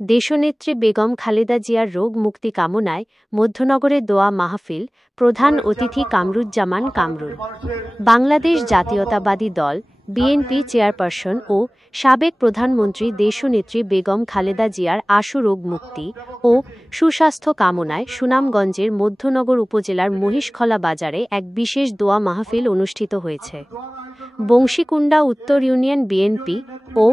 দেশনেত্রী বেগম খালেদা জিয়ার রোগ মুক্তি কামনায় মধ্যনগরে দোয়া মাহফিল। প্রধান অতিথি কামরুজ্জামান কামরুল। বাংলাদেশ জাতীয়তাবাদী দল বিএনপি চেয়ারপারসন ও সাবেক প্রধানমন্ত্রী দেশনেত্রী বেগম খালেদা জিয়ার আশু রোগ মুক্তি ও সুস্বাস্থ্য কামনায় সুনামগঞ্জের মধ্যনগর উপজেলার মহিষখলা বাজারে এক বিশেষ দোয়া মাহফিল অনুষ্ঠিত হয়েছে। বংশীকুণ্ডা উত্তর ইউনিয়ন বিএনপি ও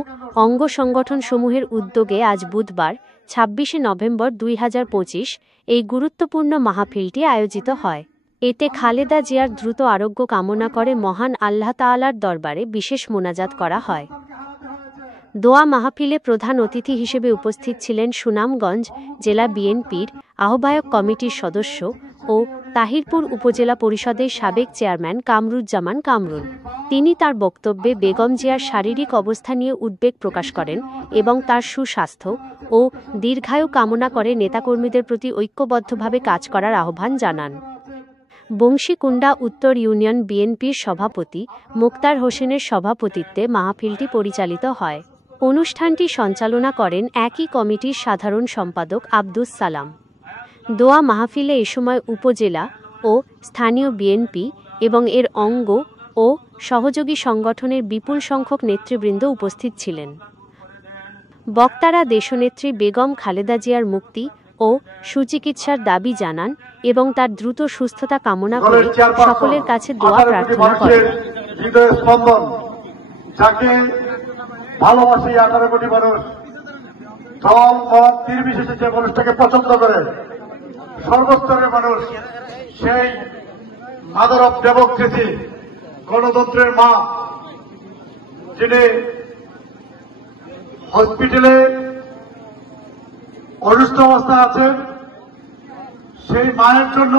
অঙ্গ সংগঠনসমূহের উদ্যোগে আজ বুধবার ২৬শে নভেম্বর ২০২৫ এই গুরুত্বপূর্ণ মাহফিলটি আয়োজিত হয়। এতে খালেদা জিয়ার দ্রুত আরোগ্য কামনা করে মহান আল্লাহ তাআলার দরবারে বিশেষ মোনাজাত করা হয়। দোয়া মাহফিলে প্রধান অতিথি হিসেবে উপস্থিত ছিলেন সুনামগঞ্জ জেলা বিএনপির আহ্বায়ক কমিটির সদস্য ও তাহিরপুর উপজেলা পরিষদের সাবেক চেয়ারম্যান কামরুজ্জামান কামরুল। তিনি তার বক্তব্যে বেগম জিয়ার শারীরিক অবস্থা নিয়ে উদ্বেগ প্রকাশ করেন এবং তার সুস্বাস্থ্য ও দীর্ঘায়ু কামনা করে নেতাকর্মীদের প্রতি ঐক্যবদ্ধভাবে কাজ করার আহ্বান জানান। বংশীকুণ্ডা উত্তর ইউনিয়ন বিএনপির সভাপতি মোক্তার হোসেনের সভাপতিত্বে মাহফিলটি পরিচালিত হয়। অনুষ্ঠানটি সঞ্চালনা করেন একই কমিটির সাধারণ সম্পাদক আব্দুস সালাম। দোয়া মাহফিলে এ সময় উপজেলা ও স্থানীয় বিএনপি এবং এর অঙ্গ ও সহযোগী সংগঠনের বিপুল সংখ্যক নেতৃবৃন্দ উপস্থিত ছিলেন। বক্তারা দেশনেত্রী বেগম খালেদা জিয়ার মুক্তি ও সুচিকিৎসার দাবি জানান এবং তার দ্রুত সুস্থতা কামনা করে সকলের কাছে দোয়া প্রার্থনা করেন। ভালোবাসি 18 কোটি মানুষ, দল মত নির্বিশেষে যে মানুষটাকে পছন্দ করে, সর্বস্তরের মানুষ, সেই মাদার অফ ডেমোক্রেসি, গণতন্ত্রের মা, যিনি হসপিটালে অসুস্থ অবস্থা আছেন, সেই মায়ের জন্য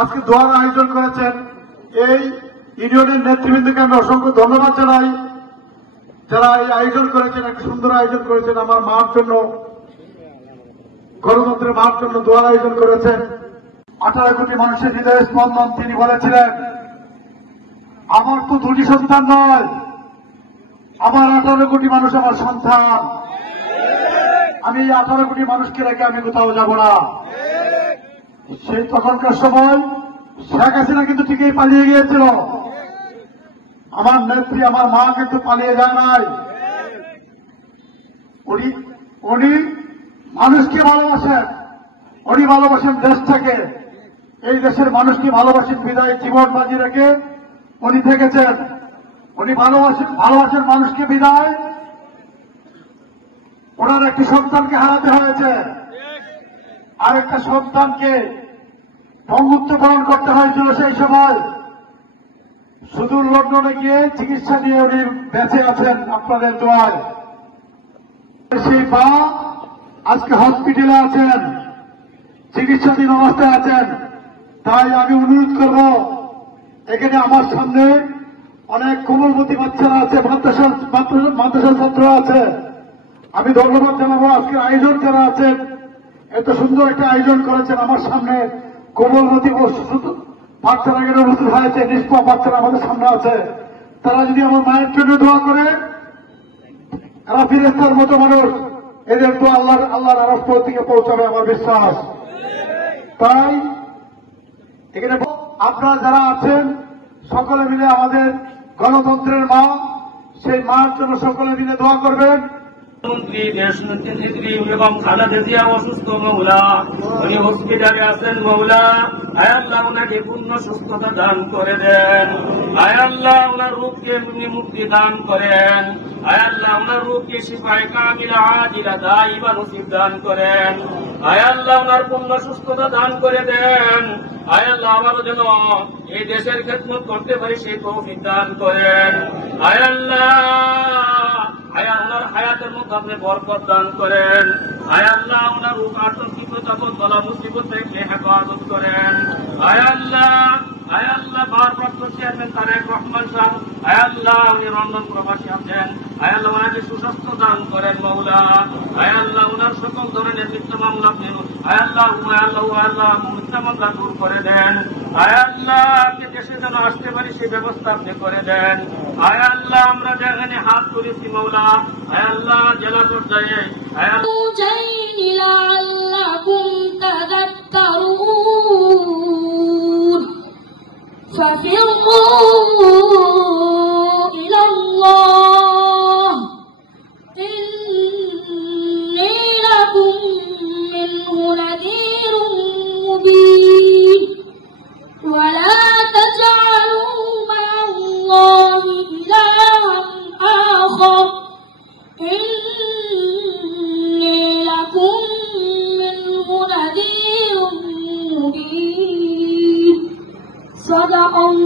আজকে দোয়ার আয়োজন করেছেন। এই ইউনিয়নের নেতৃবৃন্দকে আমি অসংখ্য ধন্যবাদ জানাই, যারা এই আয়োজন করেছেন, একটা সুন্দর আয়োজন করেছেন। আমার মার জন্য, গণতন্ত্রের মার জন্য দোয়ার আয়োজন করেছেন। 18 কোটি মানুষের হৃদয়ের স্পন্দন। তিনি বলেছিলেন, আমার তো 2টি সন্তান নয়, আমার 18 কোটি মানুষ আমার সন্তান। আমি এই 18 কোটি মানুষকে রেখে আমি কোথাও যাব না। সেই তখনকার সময় শেখ হাসিনা কিন্তু ঠিকই পালিয়ে গিয়েছিল, আমার নেত্রী, আমার মা কিন্তু পালিয়ে যায় নাই। উনি মানুষকে ভালোবাসেন, উনি ভালোবাসেন দেশটাকে, এই দেশের মানুষকে ভালোবাসেন বিদায় জীবন বাজি রেখে উনি থেকেছেন। উনি ভালোবাসেন মানুষকে বিদায় ওনার একটি সন্তানকে হারাতে হয়েছে, আরেকটা সন্তানকে বঙ্গুত্ব বরণ করতে হয়েছিল। সেই সময় সুদূর লন্ডনে গিয়ে চিকিৎসা নিয়ে উনি বেঁচে আছেন আপনাদের দোয়ায়। সেই মা আজকে হসপিটালে আছেন, চিকিৎসাধীন অবস্থায় আছেন। তাই আমি অনুরোধ করব, এখানে আমার সামনে অনেক কোমলমতি বাচ্চারা আছে, মাদ্রাসার ছাত্ররা আছে। আমি ধন্যবাদ জানাবো আজকের আয়োজন যারা আছেন, এত সুন্দর একটা আয়োজন করেছেন। আমার সামনে কোমলমতি বাচ্চারা এখানে উপস্থিত হয়েছে, নিষ্পাপ বাচ্চারা আমাদের সামনে আছে। তারা যদি আমার মায়ের জন্য দোয়া করে, এরা ফিরেস্তার মতো মানুষ, এদের তো আল্লাহর আরশ দিকে পৌঁছাবে আমার বিশ্বাস। তাই এখানে আপনারা যারা আছেন সকলে মিলে আমাদের গণতন্ত্রের মা, সেই মার জন্য সকলে মিলে দোয়া করবেন। দেশনেত্রী বেগম খালেদা জিয়া অসুস্থ মৌলা, উনি হসপিটালে আছেন মৌলা। আয় আল্লাহ ওনাকে পূর্ণ সুস্থতা দান করে দেন। আয় আল্লাহ ওনার রূপকে মুক্তি দান করেন। আয় আল্লাহ ওনার রূপকে শিফায়ে কামিলা আজিলা দাইমা নসিব দান করেন। আয় আল্লাহ ওনার পূর্ণ সুস্থতা দান করে দেন। আয় আল্লাহ আমারও যেন এই দেশের খেদমত করতে পারি সেই তৌফিক দান করেন। আয় আল্লাহ ওনার হায়াতের মধ্যে আপনি বরকত দান করেন। আয় আল্লাহ ওনার আতঙ্কিত যখন বলা মুসিবত থেকে হেফাজত করেন। আয় আল্লাহ আয় আল্লাহ ভারপ্রাপ্ত চেয়ারম্যান তারেক রহমান সাহেব, আয় আল্লাহ উনি লন্ডন প্রবাসী আছেন, আয় আল্লাহ ওনাকে সুস্বাস্থ্য দান করেন মৌলা, আয় আল্লাহ ওনার সকল ধরনের মিথ্যা মামলা আয় আল্লাহ মিথ্যা মামলা দূর করে দেন, আয় আল্লাহ দেশে যেন আসতে পারি সেই ব্যবস্থা আপনি করে দেন, আয় আল্লাহ আমরা যেখানে হাত তুলেছি মৌলা, আয় আল্লাহ জেলা পর্যায়ে আয় আল্লাহ لعلكم تذكرون ففروا إلى الله إني لكم منه نذير مبين ولا تجعلوا مع الله إلها آخر إني لكم منه نذير مبين صدق الله